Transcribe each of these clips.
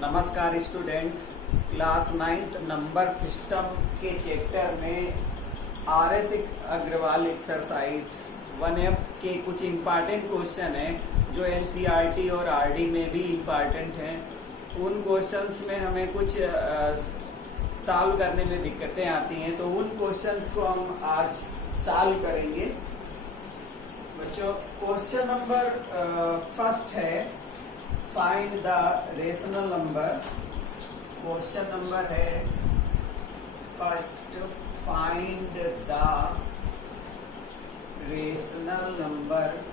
नमस्कार students, class 9th number system के chapter में RS अग्रवाल एक्सरसाइज 1F के कुछ इम्पॉर्टेंट क्वेश्चन हैं जो NCERT और RD में भी इम्पॉर्टेंट हैं। उन क्वेश्चंस में हमें कुछ सॉल्व करने में दिक्कतें आती हैं, तो उन क्वेश्चंस को हम आज सॉल्व करेंगे। बच्चों, क्वेश्चन नंबर फर्स्ट है find the rational number. Question number है first, find the rational number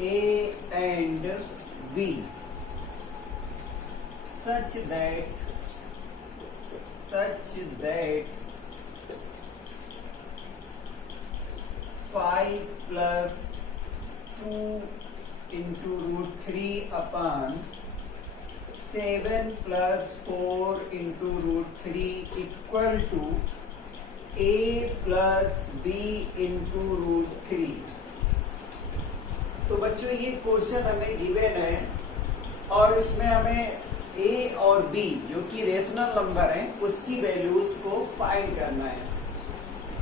A and B such that 5 plus 2 into root 3 upon 7 plus 4 into root 3 equal to A plus B into root 3। तो बच्चों, ये question हमें given है और इसमें हमें A और B जो कि रेशनल नंबर हैं उसकी वैल्यूज को फाइंड करना है।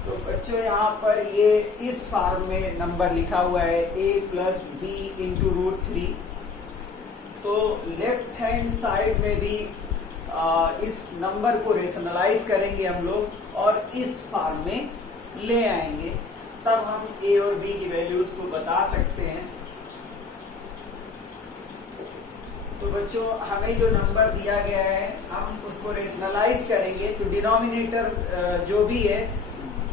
तो बच्चों, यहाँ पर ये इस फॉर्म में नंबर लिखा हुआ है A plus B into root 3। तो लेफ्ट हैंड साइड में भी इस नंबर को रेशनलाइज करेंगे हम लोग और इस फॉर्म में ले आएंगे, तब हम A और B की वैल्यूज को बता सकते हैं। तो बच्चों, हमें जो नंबर दिया गया है हम उसको रेशनलाइज करेंगे। तो डिनोमिनेटर जो भी है,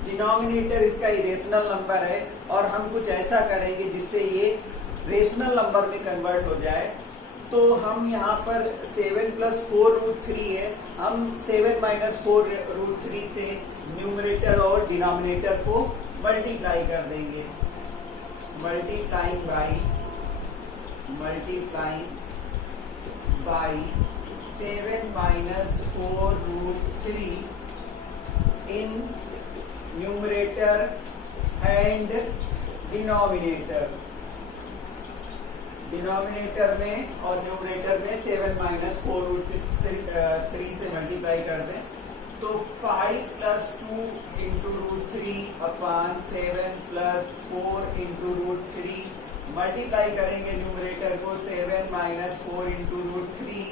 डिनोमिनेटर इसका इरेशनल नंबर है और हम कुछ ऐसा करेंगे जिससे ये रेशनल नंबर में कन्वर्ट हो जाए। तो हम यहाँ पर 7 प्लस 4 रूट 3 है, हम 7 माइनस 4 रूट 3 से न्यूमरेटर और डिनोमिनेटर को मल्टीप्लाई कर देंगे। Multiplying by 7 minus 4 root 3 in numerator and denominator. Denominator में और न्यूमरेटर में 7 माइनस 4 रूट 3 से मल्टीप्लाई कर दें तो 5 plus 2 into root 3 upon 7 plus 4 into root 3 multiply करेंगे न्यूमरेटर को 7 माइनस 4 इंटू रूट 3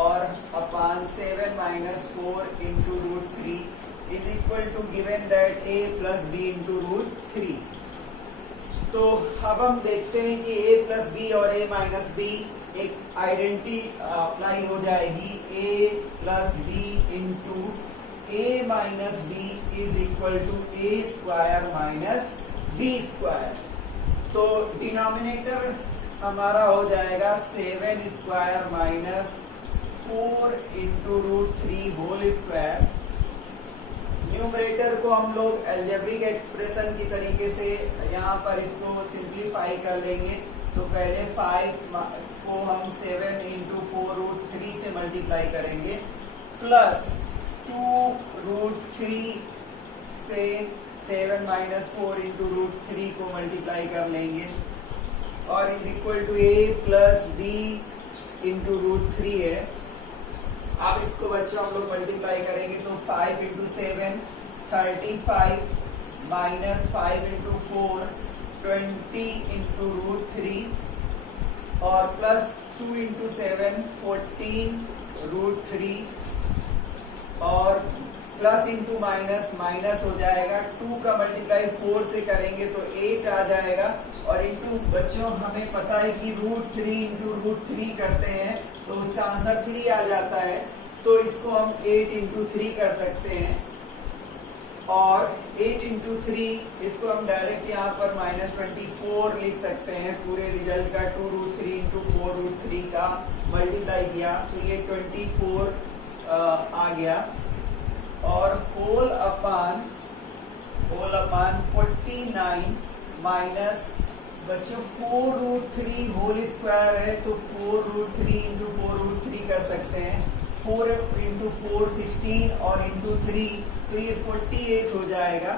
और upon 7 minus 4 into root 3 is equal to given that A plus B into root 3। तो अब हम देखते हैं कि A plus B और A minus B एक आइडेंटिटी अप्लाई हो जाएगी। A plus B into A minus B is equal to A square minus B square। तो डिनोमिनेटर हमारा हो जाएगा 7 square minus 4 into root 3 whole square. Numerator को हम लोग अलजेब्रिक एक्सप्रेशन की तरीके से यहाँ पर इसको सिंप्लीफाई कर लेंगे। तो पहले 5 को हम 7 इंटू 4 रूट 3 से मल्टीप्लाई करेंगे प्लस 2 रूट 3 से 7 माइनस 4 इंटू रूट 3 को मल्टीप्लाई कर लेंगे और is equal to A plus B into root 3 है। अब इसको बच्चों हम लोग मल्टीप्लाई करेंगे तो 5 into 7 35 minus 5 into 4 20 into root 3 और प्लस 2 इंटू 7 14 रूट 3 और प्लस इंटू माइनस माइनस हो जाएगा। 2 का मल्टीप्लाई 4 से करेंगे तो 8 आ जाएगा और इंटू बच्चों हमें पता है कि रूट 3 इंटू रूट 3 करते हैं तो उसका आंसर 3 आ जाता है। तो इसको हम 8 इंटू 3 कर सकते हैं और 8 इंटू 3 इसको हम डायरेक्ट यहाँ पर माइनस 24 लिख सकते हैं। पूरे रिजल्ट का 2 रूट 3 इंटू 4 रूट 3 का मल्टीप्लाई किया तो ये 24 आ गया और होल अपान 49 माइनस बच्चों 4 रूट 3 होल स्क्वायर है तो 4 रूट 3 इंटू 4 रूट 3 कर सकते हैं। 4 इंटू 4 16 और इंटू 3 तो ये 48 हो जाएगा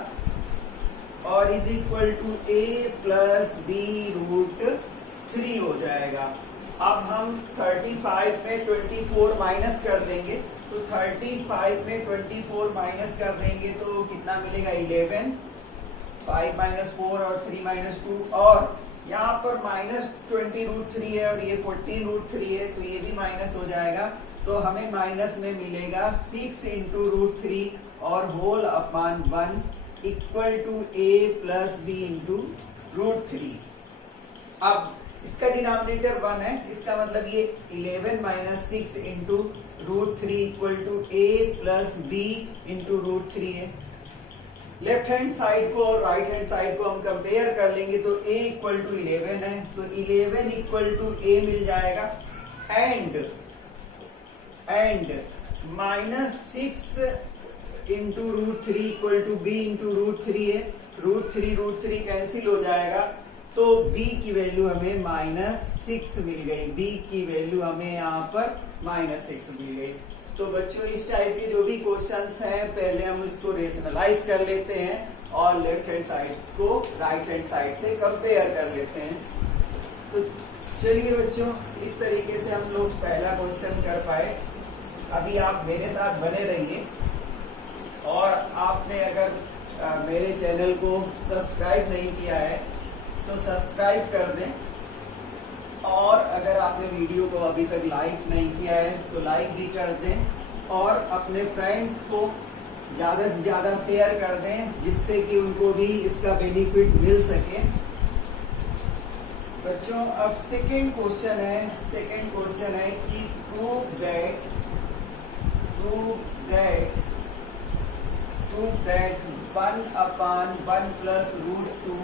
और is equal to a plus B 3 हो जाएगा। अब हम 35 में 24 माइनस कर देंगे, तो 35 में 24 माइनस कर देंगे तो कितना मिलेगा 11, 5 माइनस 4 और 3 माइनस 2, और यहाँ पर -20√3 है और ये 14√3 है, तो ये भी माइनस हो जाएगा। तो हमें माइनस में मिलेगा 6 इंटू √3 और whole upon 1 equal to a plus B into √3। अब इसका डिनोमिनेटर 1 है, इसका मतलब ये 11 minus 6 into √3 equal to a plus B into √3 है। लेफ्ट हैंड साइड को और राइट हैंड साइड को हम कंपेयर कर लेंगे तो a इक्वल टू 11 है, तो 11 इक्वल टू a मिल जाएगा, and -6 into √3 equal to b into √3 है। √3 कैंसिल हो जाएगा, तो b की वैल्यू हमें -6 मिल गई, b की वैल्यू हमें यहाँ पर -6 मिल गई। तो बच्चों इस टाइप के जो भी क्वेश्चंस हैं पहले हम इसको रेशनलाइज कर लेते हैं और लेफ्ट हैंड साइड को राइट हैंड साइड से कंपेयर कर लेते हैं। तो चलिए बच्चों, इस तरीके से हम लोग पहला क्वेश्चन कर पाए। अभी आप मेरे साथ बने रहिए, और आपने अगर मेरे चैनल को सब्सक्राइब नहीं किया है तो सब्सक्राइब कर दें, और अगर आपने वीडियो को अभी तक लाइक नहीं किया है तो लाइक भी कर दें, और अपने फ्रेंड्स को ज़्यादा से ज़्यादा शेयर कर दें, जिससे कि उनको भी इसका बेनिफिट मिल सके। बच्चों अब सेकंड क्वेश्चन है कि prove that 1/1 plus √2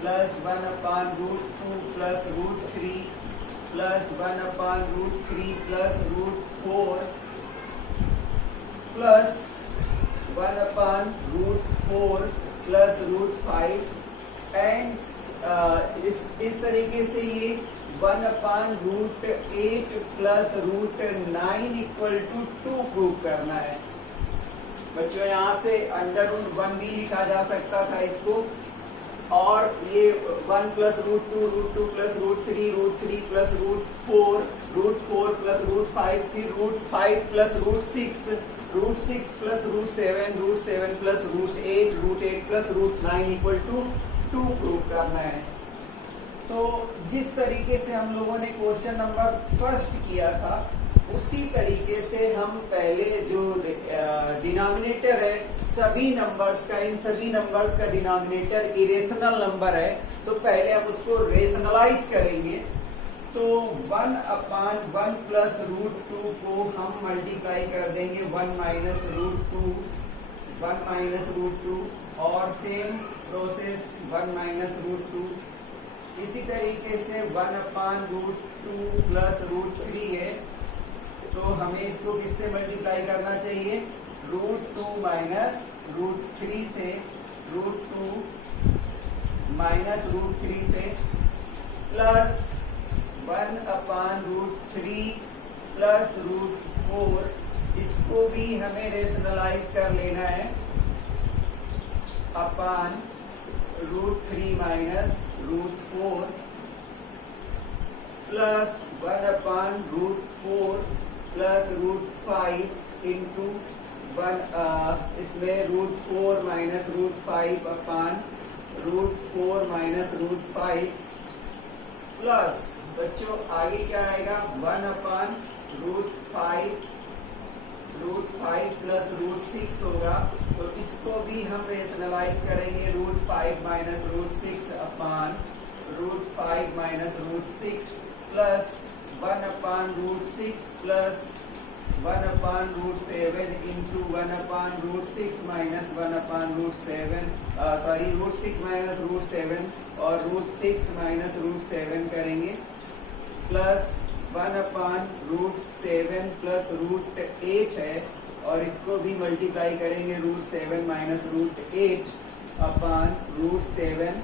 plus 1/√2 plus √3 plus 1/√3 plus √4 plus 1/√4 plus √5 and इस तरीके से ये 1/√8 प्लस √9 इक्वल टू 2 प्रूव करना है। बच्चों यहाँ से √1 भी लिखा जा सकता था इसको, और ये 1 प्लस √2 प्लस √3 प्लस √4 प्लस √5, फिर √5 plus √6 plus √7 plus √8 plus √9 equal to 2 prove करना है। तो जिस तरीके से हम लोगों ने क्वेश्चन नंबर फर्स्ट किया था, उसी तरीके से हम पहले जो डिनोमिनेटर है इन सभी नंबर्स का डिनोमिनेटर इरेशनल नंबर है, तो पहले हम उसको रेशनलाइज करेंगे। तो 1/1 प्लस √2 को हम मल्टीप्लाई कर देंगे 1 माइनस √2 और सेम प्रोसेस 1 माइनस √2। इसी तरीके से 1/√2 प्लस √3 है, तो हमें इसको किससे मल्टीप्लाई करना चाहिए, √2 माइनस √3 से, √2 माइनस √3 से, प्लस 1/√3 प्लस √4, इसको भी हमें रेशनलाइज कर लेना है, upon √3 minus √4 plus 1/√4 plus √5 into 1, इसमें √4 माइनस √5 अपॉन √4 माइनस √5 प्लस बच्चों आगे क्या आएगा 1/√5 प्लस √6 होगा, तो इसको भी हम रेशनलाइज करेंगे √5 minus √6 upon √5 minus √6 plus 1/√6 plus 1/√7 into 1/√6 minus 1/√7, √6 minus √7 और √6 माइनस √7 करेंगे, प्लस 1/√7 प्लस √8 है, और इसको भी मल्टीप्लाई करेंगे √7 minus √8 upon √7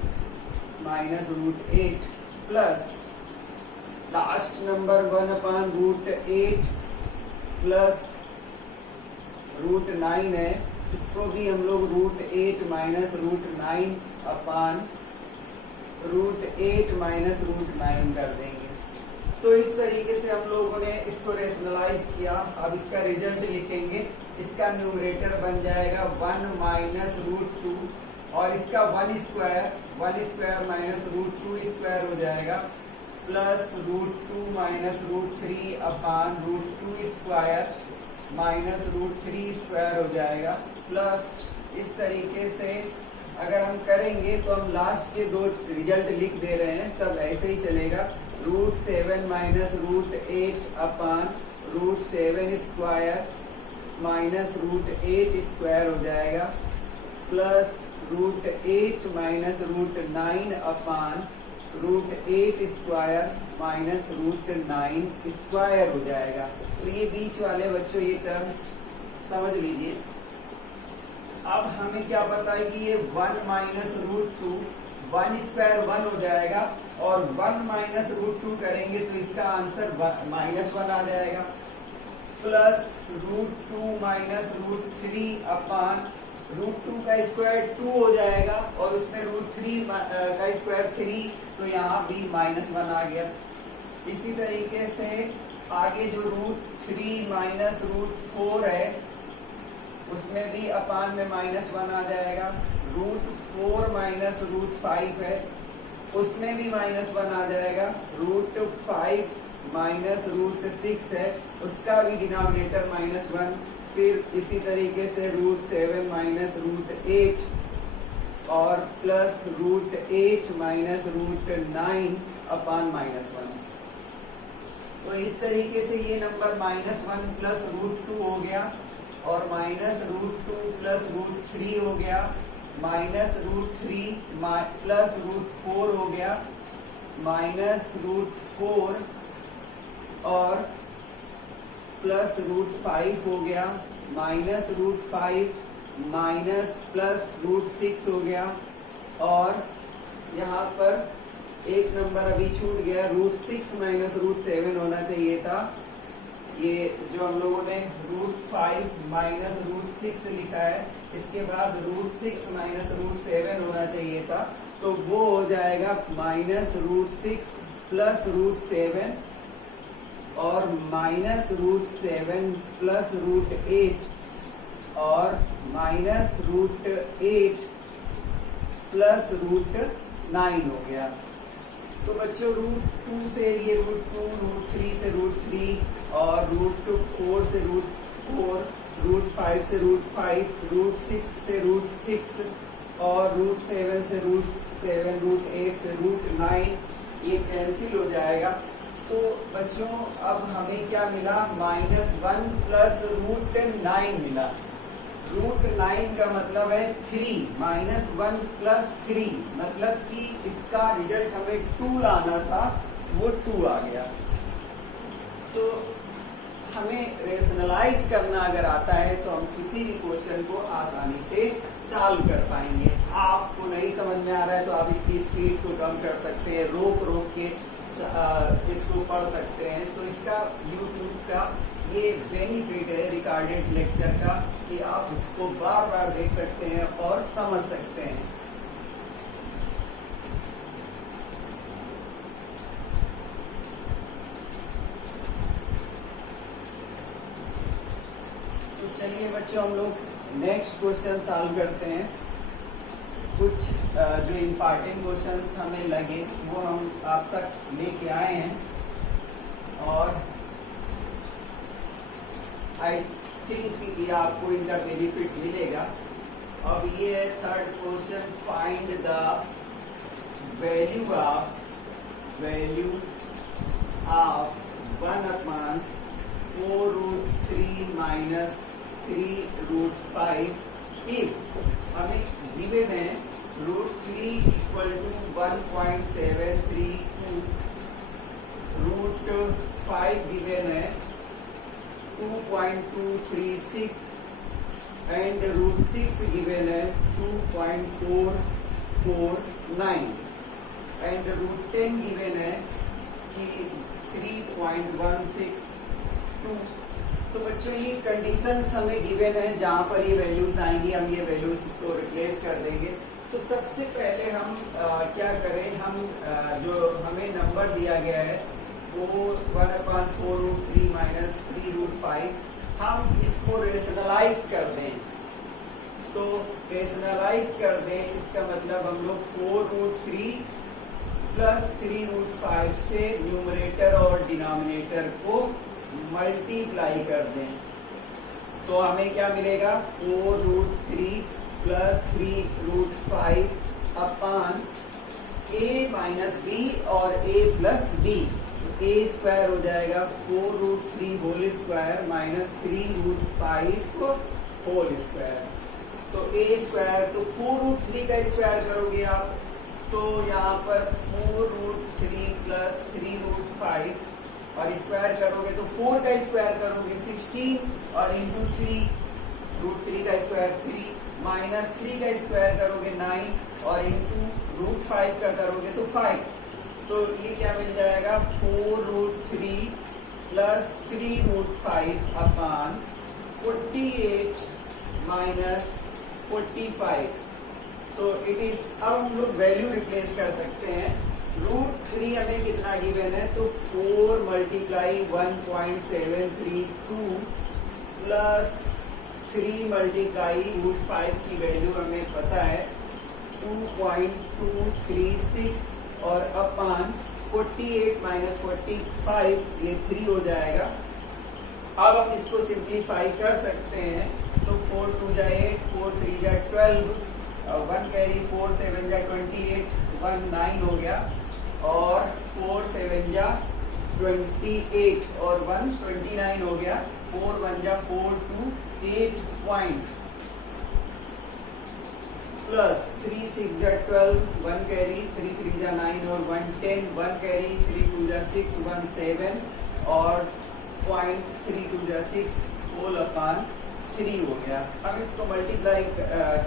minus √8 plus last number 1/√8 plus √9 है, इसको भी हम लोग √8 माइनस √9 अपॉन √8 माइनस √9 कर देंगे। तो इस तरीके से हम लोगों ने इसको रेशनलाइज किया। अब इसका रिजल्ट लिखेंगे। इसका न्यूमरेटर बन जाएगा 1 माइनस √2 और इसका 1 स्क्वायर माइनस √2 हो जाएगा प्लस √2 माइनस √3 अपान √2 स्क्वायर माइनस √3 हो जाएगा प्लस इस तरीके से अगर हम करेंगे तो हम लास्ट के दो रिजल्ट लिख दे रहे हैं, सब ऐसे ही चलेगा। √7 माइनस √8 अपान √7 स्क्वायर माइनस √8 हो जाएगा प्लस √8 माइनस √9 अपान √8 स्क्वायर माइनस √9 हो जाएगा। तो ये बीच वाले बच्चों ये टर्म्स समझ लीजिए। अब हमें क्या पता है कि ये 1 माइनस √2 1 स्क्वायर 1 हो जाएगा और 1 माइनस √2 करेंगे तो इसका आंसर -1 आ जाएगा प्लस √2 माइनस √3 अपान √2 का स्क्वायर 2 हो जाएगा और उसमें √3 का स्क्वायर 3, तो यहाँ भी -1 आ गया। इसी तरीके से आगे जो √3 माइनस √4 है उसमें भी अपान में -1 आ जाएगा। √4 माइनस √5 है उसमें भी -1 आ जाएगा। √5 माइनस √6 है उसका भी डिनोमिनेटर -1। फिर इसी तरीके से √7 माइनस √8 और प्लस √8 माइनस √9 अपान -1। तो इस तरीके से ये नंबर -1 प्लस √2 हो गया और माइनस √2 प्लस √3 हो गया, माइनस √3 प्लस √4 हो गया, माइनस √4 और प्लस √5 हो गया, माइनस √5 माइनस प्लस √6 हो गया और यहाँ पर एक नंबर अभी छूट गया, √6 माइनस √7 होना चाहिए था। ये जो हम लोगों ने √5 माइनस √6 लिखा है, इसके बाद √6 माइनस √7 होना चाहिए था, तो वो हो जाएगा माइनस √6 प्लस √7 और माइनस √7 प्लस √8 और माइनस √8 प्लस √9 हो गया। तो बच्चों √2 से ये √2, √3 से √3 और √4 से √4, √5 से √5, √6 से √6 और √7 से √7, √8 से √9 ये कैंसिल हो जाएगा। तो बच्चों अब हमें क्या मिला, -1 प्लस √9 मिला। √9 का मतलब है 3, -1 प्लस 3 मतलब कि इसका रिजल्ट हमें 2 लाना था, वो 2 आ गया। तो हमें रेशनलाइज करना अगर आता है तो हम किसी भी क्वेश्चन को आसानी से सॉल्व कर पाएंगे। आपको नहीं समझ में आ रहा है तो आप इसकी स्पीड को कम कर सकते हैं, रोक रोक के इसको पढ़ सकते हैं। तो इसका YouTube का ये बेनिफिट है रिकॉर्डेड लेक्चर का कि आप उसको बार बार देख सकते हैं और समझ सकते हैं। तो चलिए बच्चों हम लोग नेक्स्ट क्वेश्चन सॉल्व करते हैं। कुछ जो इम्पोर्टेंट क्वेश्चंस हमें लगे वो हम आप तक लेके आए हैं और आई थिंक कि आपको इनका बेनिफिट मिलेगा। अब ये है third question, find the value of 1/4√3 minus 3√5 if हमें गिवन है √3 इक्वल टू 1.732, √5 गिवन है 2.236 एंड √6 गिवन है 2.449 एंड √10 गिवन है कि 3.162। तो बच्चों ये कंडीशंस हमें गिवन है, जहां पर ये वैल्यूज आएंगी हम ये वैल्यूज इसको रिप्लेस कर देंगे। तो सबसे पहले हम क्या करें, हम जो हमें नंबर दिया गया है वो 1/4√3 माइनस 3√5, हम इसको रेशनलाइज कर दें। तो रेशनलाइज कर दें इसका मतलब हम लोग 4√3 प्लस 3√5 से न्यूमरेटर और डिनोमिनेटर को मल्टीप्लाई कर दें। तो हमें क्या मिलेगा, 4√3 plus 3√5 upon a minus B और a plus B. a square हो जाएगा 4√3 whole square minus 3√5 whole square. तो a स्क्वायर, तो 4√3 का स्क्वायर करोगे आप तो यहाँ पर 4√3 प्लस 3√5 और स्क्वायर करोगे तो 4 का स्क्वायर करोगे 16 और इंटू 3√3 का स्क्वायर 3 माइनस 3 का स्क्वायर करोगे 9 और इंटू √5 का करोगे तो 5। तो ये क्या मिल जाएगा, 4√3 प्लस 3√5 अपान 48 माइनस 45। तो इट इज, अब हम लोग वैल्यू रिप्लेस कर सकते हैं। √3 हमें कितना गिवन है, तो 4 मल्टीप्लाई 1.732 प्लस 3 मल्टीप्लाई √5 की वैल्यू हमें पता है 2.236 और अपान 48 माइनस 45 ये 3 हो जाएगा। अब हम इसको सिंप्लीफाई कर सकते हैं तो 4 2 जा 8, 4 3 जा 12, 1 कैरी 4 7 जा 28, 1 9 हो गया और 4 7 जा 28 और 1 29 हो गया। 4 1 जा 4 2 8 पॉइंट प्लस 3 6 जा 12, 1 कैरी 3 3 जा 9 और 1 10, 1 कैरी 3 2 जा 6, 1 7 और 0.32 जा 6 होल अपान 3 हो गया। अब इसको मल्टीप्लाई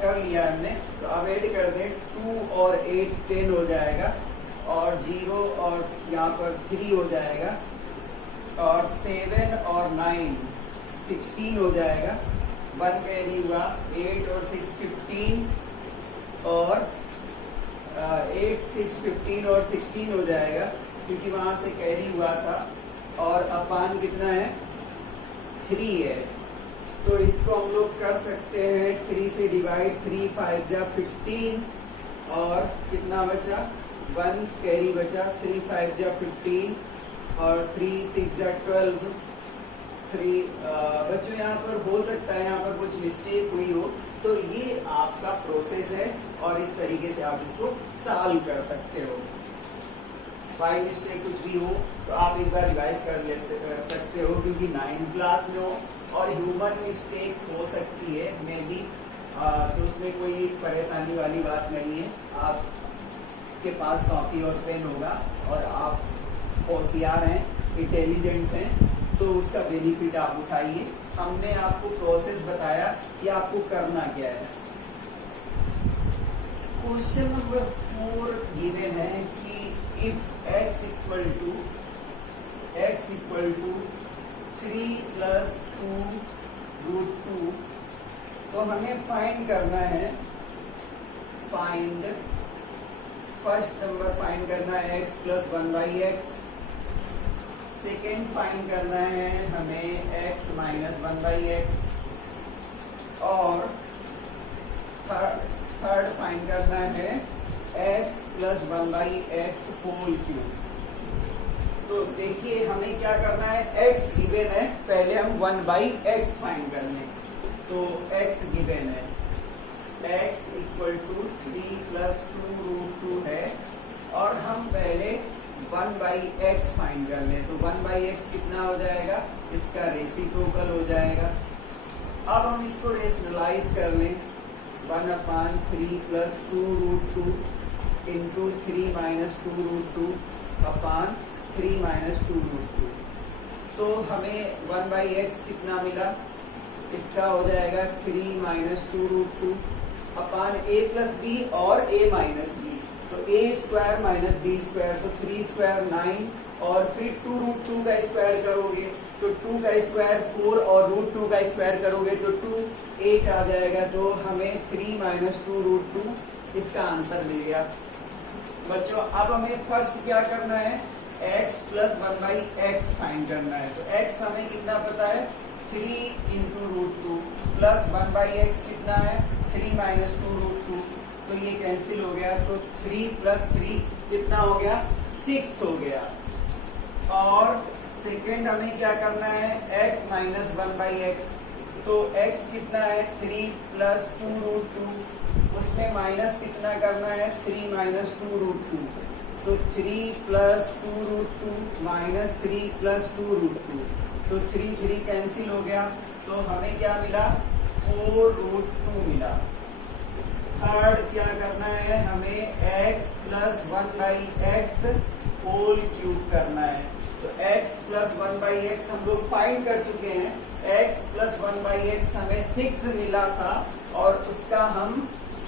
कर लिया हमने, तो अब ऐड कर दें 2 और 8 10 हो जाएगा और 0 और यहाँ पर 3 हो जाएगा और 7 और 9 16 हो जाएगा। 1 कैरी हुआ 8 और 6 15 और 8 6 15 और 16 हो जाएगा क्योंकि वहां से कैरी हुआ था और अपान कितना है 3 है। तो इसको हम लोग कर सकते हैं 3 से डिवाइड, 3 5 जा 15 और कितना बचा 1 कैरी बचा, 3 5 जा 15 और 3 6 जा 12। 3 बच्चों यहाँ पर हो सकता है यहाँ पर कुछ मिस्टेक हुई हो, तो ये आपका प्रोसेस है और इस तरीके से आप इसको सॉल्व कर सकते हो। बाई मिस्टेक कुछ भी हो तो आप एक बार रिवाइज कर सकते हो क्योंकि 9th क्लास में हो और ह्यूमन मिस्टेक हो सकती है मे बी, तो उसमें कोई परेशानी वाली बात नहीं है। आपके पास कॉपी और पेन होगा और आप होशियार हैं, इंटेलिजेंट हैं, तो उसका बेनिफिट आप उठाइए। हमने आपको प्रोसेस बताया कि आपको करना क्या है। क्वेश्चन नंबर 4 गिवन है कि if x equal to 3 plus 2√2, तो हमें फाइंड करना है, फर्स्ट नंबर फाइंड करना है x plus 1/x, second find करना है हमें x माइनस 1/x और थर्ड फाइंड करना है x plus 1/x whole cube. तो देखिए हमें क्या करना है, x गिवन है, पहले हम 1/x फाइंड कर लें। तो x गिवन है, x इक्वल टू 3 प्लस 2√2 है और हम पहले 1/x फाइंड कर लें। तो 1/x कितना हो जाएगा, इसका रेसिप्रोकल हो जाएगा। अब हम इसको रेशनलाइज कर लें, 1/3 प्लस 2√2 इंटू 3 माइनस 2√2 अपान 3 माइनस 2√2। तो हमें 1/x कितना मिला, इसका हो जाएगा 3 minus 2√2 upon a plus B और a माइनस बी। तो a square minus B square, तो 3 स्क्वायर 9 और फिर 2√2 का स्क्वायर करोगे तो 2 का स्क्वायर 4 और √2 का स्क्वायर करोगे तो 2 8 आ जाएगा। तो हमें 3 माइनस 2√2 इसका आंसर मिल गया। बच्चों अब हमें फर्स्ट क्या करना है, x प्लस 1/x फाइंड करना है। तो x हमें कितना पता है, 3 इंटू √2 प्लस 1/x कितना है, 3 माइनस 2√2। तो ये कैंसिल हो गया, तो 3 प्लस 3 कितना हो गया, 6 हो गया। और सेकेंड हमें क्या करना है, x माइनस 1/x। तो x कितना है, 3 प्लस 2√2, उसमें माइनस कितना करना है, 3 माइनस 2√2। तो 3 प्लस 2√2 माइनस 3 प्लस 2√2, तो 3 कैंसिल हो गया। तो हमें क्या मिला, 4√2 मिला। थर्ड क्या करना है, हमें x plus 1/x whole cube करना है। तो x प्लस 1/x हम लोग फाइंड कर चुके हैं। x प्लस 1/x हमें 6 मिला था और उसका हम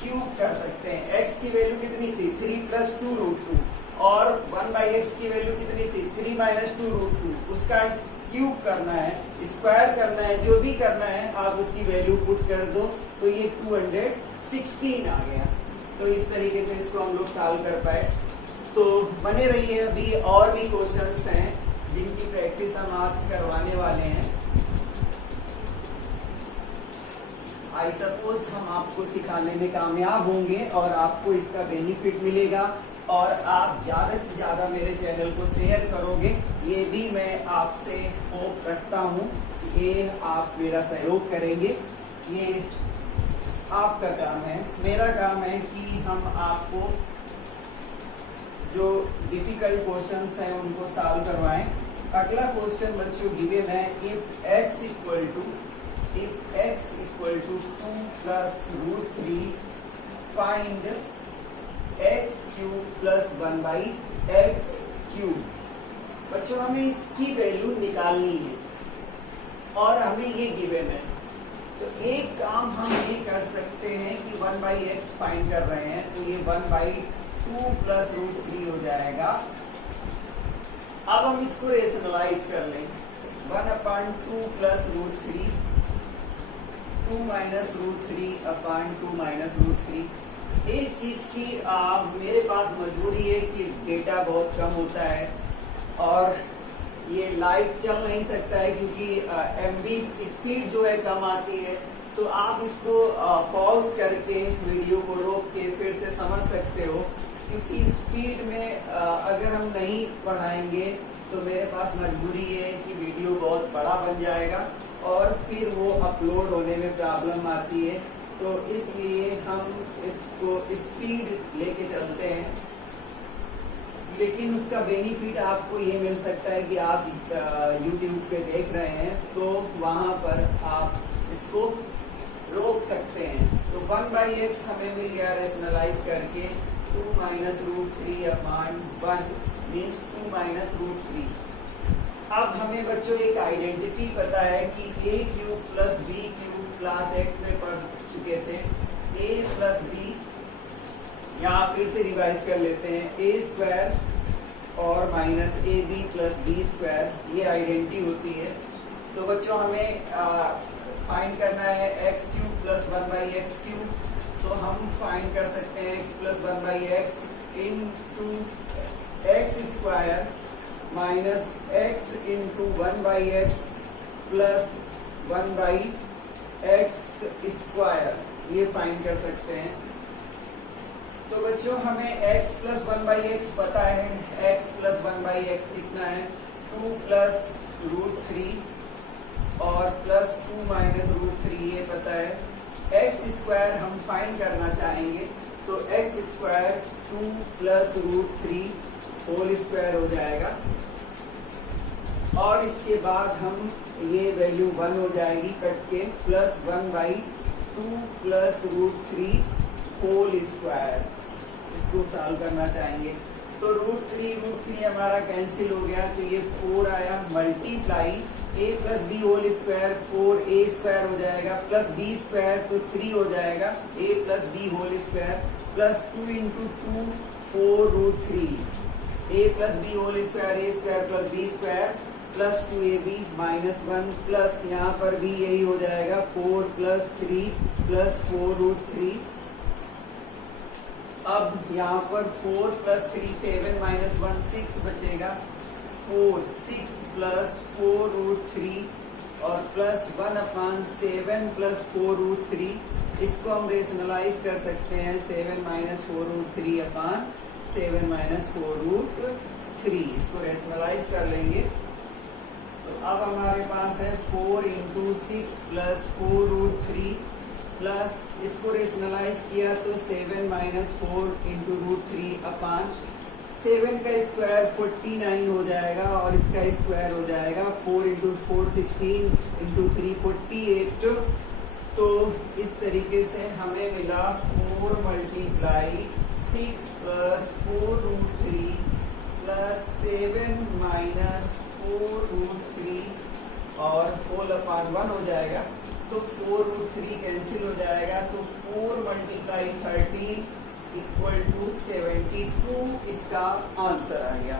क्यूब कर सकते हैं। x की वैल्यू कितनी थी, 3 प्लस 2√2 और 1/x की वैल्यू कितनी थी, 3 माइनस 2√2। उसका क्यूब करना है, स्क्वायर करना है, जो भी करना है आप उसकी वैल्यू पुट कर दो। तो ये 216 आ गया। तो इस तरीके से इसको हम लोग सॉल्व कर पाए। तो बने रहिए, अभी और भी क्वेश्चंस हैं जिनकी प्रैक्टिस हम आज करवाने वाले हैं। आई सपोज हम आपको सिखाने में कामयाब होंगे और आपको इसका बेनिफिट मिलेगा और आप ज्यादा से ज्यादा मेरे चैनल को शेयर करोगे, ये भी मैं आपसे होप रखता हूँ। ये आप मेरा सहयोग करेंगे, ये आपका काम है। मेरा काम है कि हम आपको जो डिफिकल्ट क्वेश्चंस हैं उनको सॉल्व करवाएं। अगला क्वेश्चन बच्चों गिवन है, if x equal to 2 plus √3 find x cube plus 1/x cube. बच्चों हमें इसकी वैल्यू निकालनी है और हमें ये गिवन है। तो एक काम हम ये कर सकते हैं कि 1/x फाइंड कर रहे हैं, तो ये 1/2 प्लस √3 हो जाएगा। अब हम इसको रेशनलाइज कर लें, 1/2 प्लस √3, 2 माइनस √3/2 माइनस √3। एक चीज की मेरे पास मजबूरी है कि डेटा बहुत कम होता है और ये लाइव चल नहीं सकता है क्योंकि MB स्पीड जो है कम आती है। तो आप इसको पॉज करके वीडियो को रोक के फिर से समझ सकते हो, क्योंकि स्पीड में अगर हम नहीं पढ़ाएंगे तो मेरे पास मजबूरी है कि वीडियो बहुत बड़ा बन जाएगा और फिर वो अपलोड होने में प्रॉब्लम आती है। तो इसलिए हम इसको स्पीड लेके चलते हैं, लेकिन उसका बेनिफिट आपको ये मिल सकता है कि आप YouTube पे देख रहे हैं तो वहां पर आप इसको रोक सकते हैं। तो 1/x हमें मिल गया रेशनलाइज करके, 2 माइनस √3/1 मीन्स 2 माइनस √3। अब हमें बच्चों एक आइडेंटिटी पता है कि a cube plus b cube class 8 में पढ़ चुके थे। a प्लस b, यहाँ फिर से रिवाइज कर लेते हैं, a स्क्वायर और minus ab plus b square, ये आइडेंटिटी होती है। तो बच्चों हमें फाइंड करना है x cube plus 1/x cube. तो हम फाइंड कर सकते हैं x plus 1/x into x square minus x into 1/x plus 1/x square, ये फाइंड कर सकते हैं। तो बच्चों हमें x प्लस 1/x पता है, x प्लस 1/x कितना है, 2 प्लस √3 और प्लस 2 माइनस √3 ये पता है। x स्क्वायर हम फाइंड करना चाहेंगे, तो x square 2 plus √3 whole square हो जाएगा और इसके बाद हम ये वैल्यू 1 हो जाएगी कट के, प्लस 1/2 प्लस √3 होल स्क्वायर। इसको सॉल्व करना चाहेंगे तो √3 हमारा कैंसिल हो गया, तो ये 4 आया, multiply a plus B whole square 4a square हो जाएगा, प्लस b स्क्वायर तो 3 हो जाएगा, a plus b whole square plus 2 into 2 4√3, a plus b whole square a square plus b square plus 2ab minus 1 plus यहाँ पर भी यही हो जाएगा, 4 प्लस 3 प्लस 4√3 अब यहाँ पर 4 प्लस 3 7 माइनस 1 6 बचेगा। 4 6 प्लस 4 रूट 3 और प्लस 1/7 प्लस 4 रूट 3। इसको हम रेशनलाइज कर सकते हैं 7 माइनस 4 रूट 3/7 माइनस 4 रूट 3। इसको रेशनलाइज कर लेंगे तो अब हमारे पास है 4 इंटू 6 प्लस 4 रूट 3 प्लस इसको रेशनलाइज किया तो 7 माइनस 4 इंटू रूट 3/7 का स्क्वायर 49 हो जाएगा और इसका स्क्वायर हो जाएगा 4 इंटू 4 16 इंटू 3 48। तो इस तरीके से हमें मिला 4 multiply 6 plus 4 root 3 plus 7 minus 4 root 3 और होल अपॉन 1 हो जाएगा। तो 4 रूट 3 कैंसिल हो जाएगा तो 4 मल्टीप्लाई 13 इक्वल टू 72 इसका आंसर आ गया।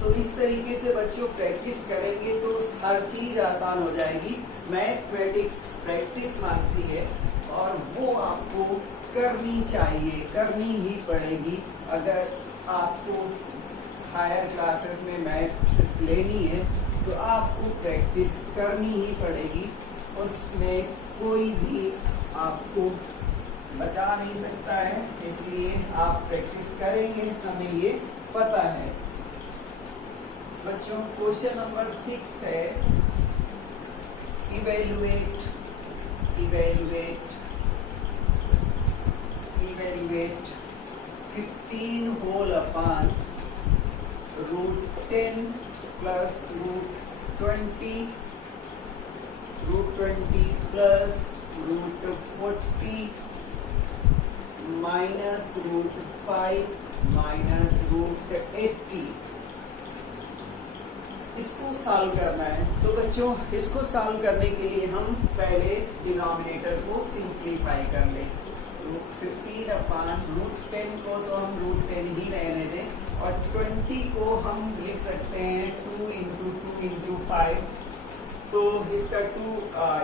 तो इस तरीके से बच्चों प्रैक्टिस करेंगे तो हर चीज आसान हो जाएगी। मैथमेटिक्स प्रैक्टिस मांगती है और वो आपको करनी चाहिए, करनी ही पड़ेगी। अगर आपको हायर क्लासेस में मैथ लेनी है तो आपको प्रैक्टिस करनी ही पड़ेगी। उसमें कोई भी आपको बचा नहीं सकता है, इसलिए आप प्रैक्टिस करेंगे, हमें ये पता है। बच्चों क्वेश्चन नंबर 6 है evaluate 15 whole upon root 10 plus root 20 plus root 40 minus root 5 minus root 80। इसको सॉल्व करना है। तो बच्चों इसको सॉल्व करने के लिए हम पहले डिनोमिनेटर को सिंप्लीफाई कर लें। तो 15 अपॉन रूट 10 को तो हम रूट 10 ही रहने दें और 20 को हम लिख सकते हैं 2 इंटू 2 इंटू 5। तो इसका 2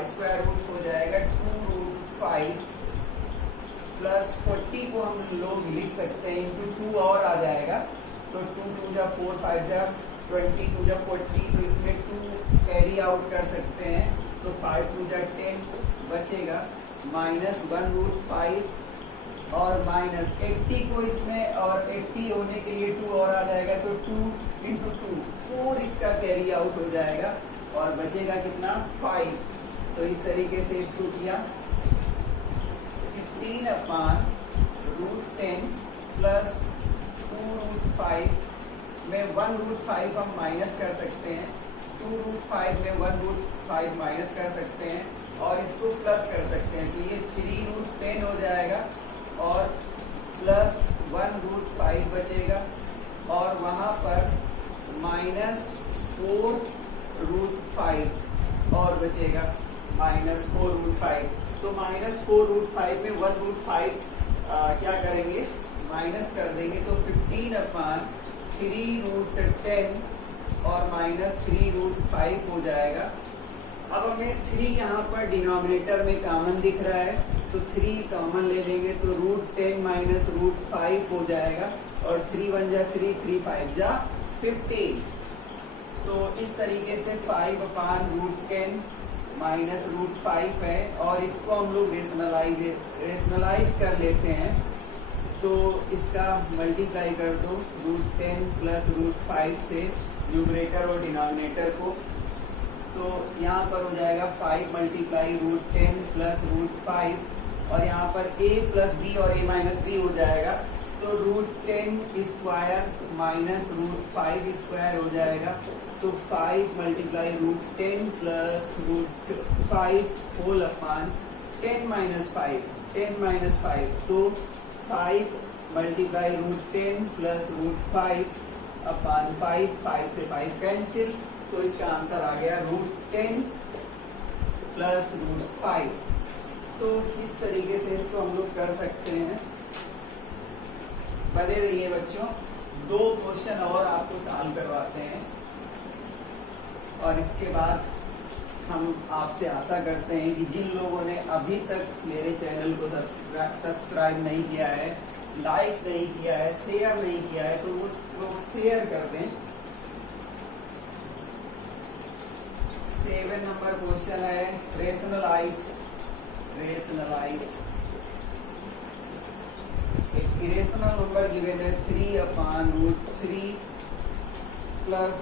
स्क्वायर रूट हो जाएगा 2 रूट 5 प्लस 40 को हम लोग लिख सकते हैं इंटू 2 और आ जाएगा। तो 2 2 जा 4 5 जा 20 2 जा 40। तो इसमें 2 कैरी आउट कर सकते हैं तो 5 2 जा 10 बचेगा माइनस 1 रूट 5 और माइनस 80 को इसमें और 80 होने के लिए 2 और आ जाएगा तो 2 इंटू 2 4 इसका कैरी आउट हो जाएगा और बचेगा कितना 5। तो इस तरीके से इसको किया 15 अपॉन रूट 10 प्लस 2 रूट 5 में 1 रूट 5 हम माइनस कर सकते हैं। 2 रूट 5 में 1 रूट 5 माइनस कर सकते हैं और इसको प्लस कर सकते हैं। तो ये 3 रूट 10 हो जाएगा और प्लस 1 रूट 5 बचेगा और वहाँ पर माइनस 4 रूट 5 और बचेगा माइनस 4 रूट 5। तो माइनस 4 रूट 5 में 1 रूट 5 क्या करेंगे माइनस कर देंगे तो 15 अपॉन 3 रूट 10 और माइनस 3 रूट 5 हो जाएगा। अब हमें 3 यहाँ पर डिनोमिनेटर में कॉमन दिख रहा है तो 3 कॉमन ले लेंगे तो रूट 10 माइनस रूट 5 हो जाएगा और 3 1 जा 3 3 5 जा 15। तो इस तरीके से 5 अपॉन रूट 10 माइनस रूट 5 है और इसको हम लोग रेशनलाइज कर लेते हैं। तो इसका मल्टीप्लाई कर दो रूट 10 प्लस रूट 5 से न्यूमरेटर और डिनोमिनेटर को। तो यहाँ पर हो जाएगा 5 मल्टीप्लाई रूट 10 प्लस रूट 5 और यहाँ पर a प्लस बी और a माइनस बी हो जाएगा। तो root 10 square minus root 5 square हो जाएगा। तो 5 multiply root 10 plus root 5 whole upon 10 minus 5 तो 5 multiply root 10 plus root 5 upon 5 से 5 कैंसिल। तो इसका आंसर आ गया रूट 10 प्लस रूट 5। तो इस तरीके से इसको हम लोग कर सकते हैं। बने रहिए बच्चों, 2 क्वेश्चन और आपको सॉल्व करवाते हैं और इसके बाद हम आपसे आशा करते हैं कि जिन लोगों ने अभी तक मेरे चैनल को सब्सक्राइब नहीं किया है लाइक नहीं किया है, शेयर नहीं किया है, तो उसको शेयर कर दें। 7 नंबर क्वेश्चन है, रेशनलाइज एक इरेशनल नंबर गिवन है 3/√3 प्लस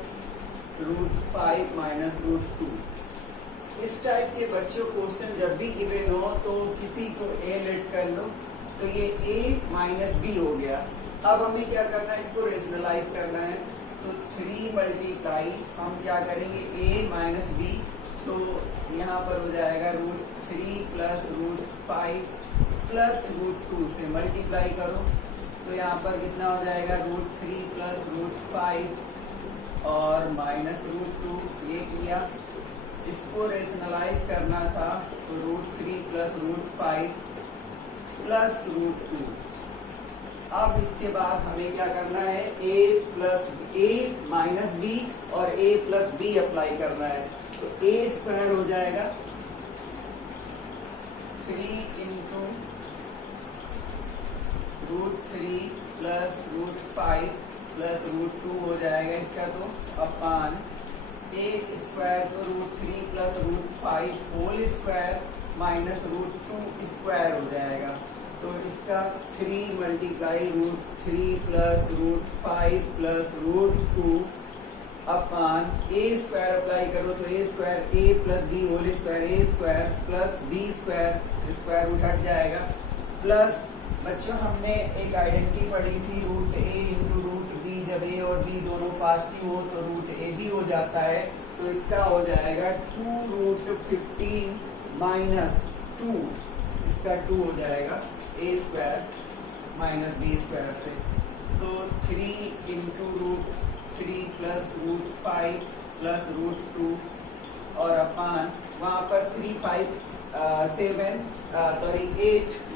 √5 माइनस √2। इस टाइप के बच्चों क्वेश्चन जब भी गिवन हो तो किसी को ए लेट कर लो, तो ये a माइनस बी हो गया। अब हमें क्या करना है, इसको रेशनलाइज करना है, तो 3 मल्टीप्लाई हम क्या करेंगे a माइनस बी, तो यहाँ पर हो जाएगा √3 प्लस √5 प्लस √2 से मल्टीप्लाई करो, तो यहाँ पर कितना हो जाएगा √3 प्लस √5 और माइनस √2। ये किया, इसको रेशनलाइज करना था, तो √3 प्लस √5 प्लस √2। अब इसके बाद हमें क्या करना है, a माइनस बी और a प्लस बी अप्लाई करना है, तो a स्क्वायर हो जाएगा 3 इंटू √3 प्लस √5 प्लस √2 हो जाएगा इसका, तो अपान a स्क्वायर तो √3 plus √5 whole square minus √2 square हो जाएगा। तो इसका 3 multiply √3 plus √5 plus √2 upon a square apply करो, तो a square a plus B whole square a square plus B square square root हट जाएगा, प्लस बच्चों हमने एक आइडेंटिटी पढ़ी थी √a इंटू √b, जब a और b दोनों पॉजिटिव हो तो √ab हो जाता है, तो इसका हो जाएगा 2√15 माइनस 2, इसका 2 हो जाएगा a square minus B square से, तो 3 इंटू √3 प्लस √5 प्लस √2 और अपान वहाँ पर 8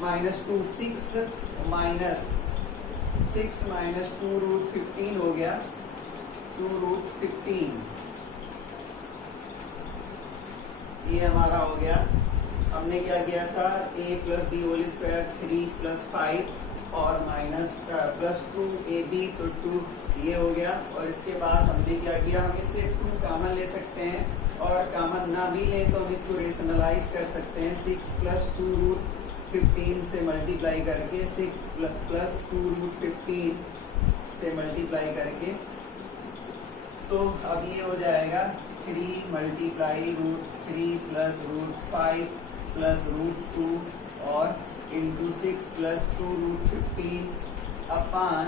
माइनस 2 6 माइनस 2√15 हो गया, 2√15 ये हमारा हो गया। हमने क्या किया था, a plus B whole square 3 plus 5 और माइनस प्लस 2ab, तो 2 ये हो गया। और इसके बाद हमने क्या किया, हम इससे 2 कॉमन ले सकते हैं, और कॉमन ना भी लें तो हम इसको रेशनलाइज कर सकते हैं। 6 प्लस 2√15 से मल्टीप्लाई करके, 6 प्लस 2√15 से मल्टीप्लाई करके, तो अब ये हो जाएगा 3 मल्टीप्लाई √3 प्लस √5 प्लस √2 और into 6 plus 2√15 upon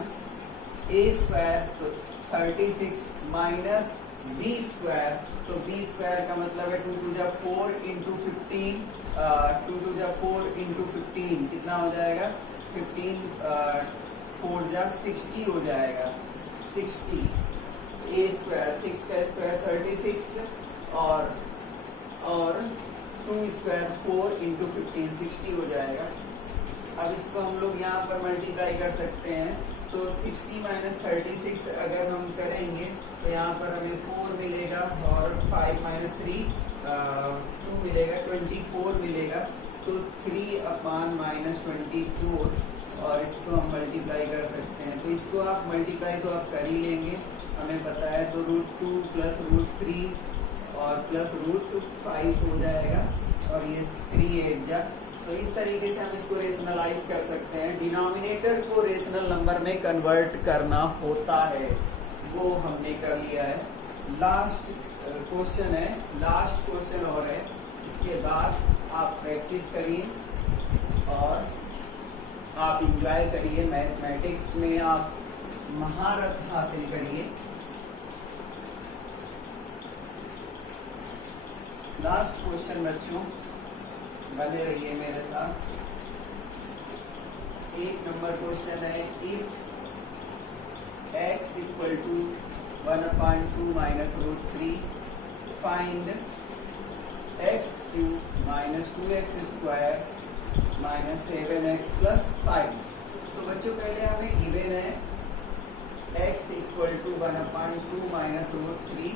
a square, तो 36 माइनस b स्क्वायर, तो b स्क्वायर का मतलब है 2 टू जा 4 इंटू 15, 2 टू जा 4 इंटू 15 कितना हो जाएगा, 15 4 जा 60 हो जाएगा, 60 a स्क्वायर, 6 का स्क्वायर 36 और 2 स्क्वायर 4 इंटू 15 60 हो जाएगा। अब इसको हम लोग यहाँ पर मल्टीप्लाई कर सकते हैं, तो 60 माइनस 36 अगर हम करेंगे तो यहाँ पर हमें 4 मिलेगा और 5 माइनस 3 2 मिलेगा, 24 मिलेगा, तो 3 अपान माइनस 24, और इसको हम मल्टीप्लाई कर सकते हैं। तो इसको आप मल्टीप्लाई तो आप कर ही लेंगे, हमें पता है, तो √2 प्लस √3 और प्लस √5 हो जाएगा, और ये 3 8 जा, तो इस तरीके से हम इसको रेशनलाइज कर सकते हैं। डिनोमिनेटर को रेशनल नंबर में कन्वर्ट करना होता है, वो हमने कर लिया है। लास्ट क्वेश्चन है, लास्ट क्वेश्चन और है, इसके बाद आप प्रैक्टिस करिए और आप इंजॉय करिए, मैथमेटिक्स में आप महारत हासिल करिए। लास्ट क्वेश्चन बच्चों, बने रहिए मेरे साथ। 1 नंबर क्वेश्चन है, if x equal to 1/2 minus √3 find x³ minus 2x square minus 7x plus 5। तो बच्चों पहले हमें गिवन है x इक्वल टू 1/2 माइनस √3,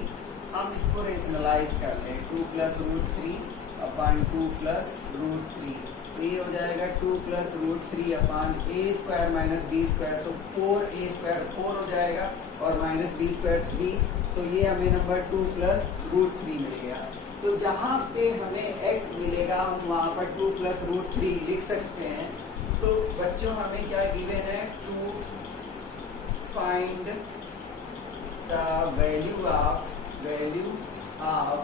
हम इसको रेशनलाइज कर लें, 2 प्लस √3 अपान 2 प्लस √3, ये हो जाएगा 2 प्लस रूट 3 अपान ए स्क्वायर माइनस बी स्क्वायर, तो 4a स्क्वायर 4 हो जाएगा और माइनस बी स्क्वायर 3, तो ये हमें नंबर 2 प्लस रूट 3 मिल गया। तो जहाँ पे हमें x मिलेगा हम वहाँ पर 2 प्लस रूट 3 लिख सकते हैं। तो बच्चों हमें क्या गिवन है, to find the value of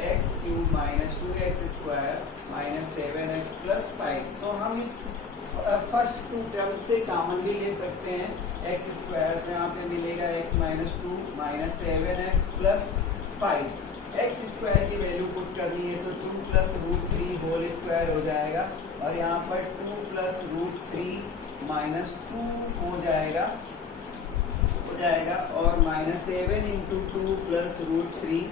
x cube minus 2x square minus 7x plus 5। तो हम इस फर्स्ट टू टर्म से कॉमन भी ले सकते हैं, x स्क्वायर तो यहाँ पे मिलेगा x minus 2 minus 7x plus 5। x square की वैल्यू पुट करनी है तो 2 प्लस रूट 3 होल स्क्वायर हो जाएगा और यहाँ पर 2 प्लस रूट 3 माइनस 2 हो जाएगा और माइनस 7 इंटू 2 प्लस रूट 3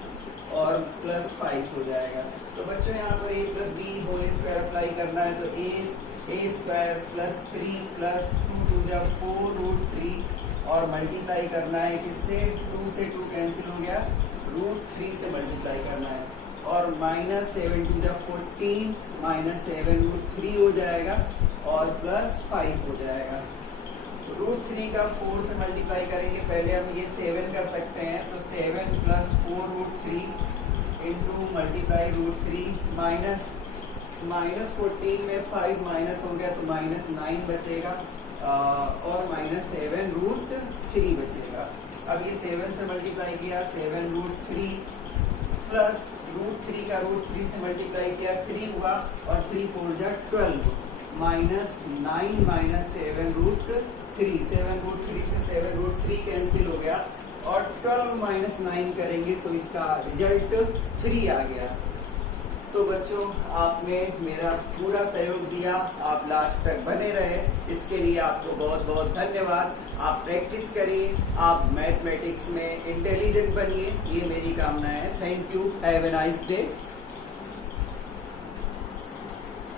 और प्लस 5 हो जाएगा। तो बच्चों यहाँ पर a plus B whole square apply करना है, तो a स्क्वायर प्लस 3 प्लस 2 जब 4 रूट 3 और मल्टीप्लाई करना है, किससे 2 से 2 कैंसिल हो गया, रूट 3 से मल्टीप्लाई करना है और माइनस 7 टू जब 14 माइनस 7 रूट 3 हो जाएगा और प्लस 5 हो जाएगा। रूट 3 का 4 से मल्टीप्लाई करेंगे, पहले हम ये 7 कर सकते हैं, तो 7 plus 4 root 3 into multiply root 3 minus 14 में 5 माइनस हो गया तो माइनस 9 बचेगा और माइनस 7 रूट 3 बचेगा। अब ये 7 से मल्टीप्लाई किया 7 रूट 3 प्लस रूट 3 का रूट 3 से मल्टीप्लाई किया 3 हुआ और 3 4 जा 12 माइनस 9 माइनस 7 रूट 3, 7 रूट 3 से 7 रूट 3 कैंसिल हो गया और 12 माइनस 9 करेंगे तो इसका रिजल्ट 3 आ गया। तो बच्चों आपने मेरा पूरा सहयोग दिया, आप लास्ट तक बने रहे, इसके लिए आपको बहुत बहुत धन्यवाद। आप प्रैक्टिस करिए, आप मैथमेटिक्स में इंटेलिजेंट बनिए, ये मेरी कामना है। Thank you, have a nice day.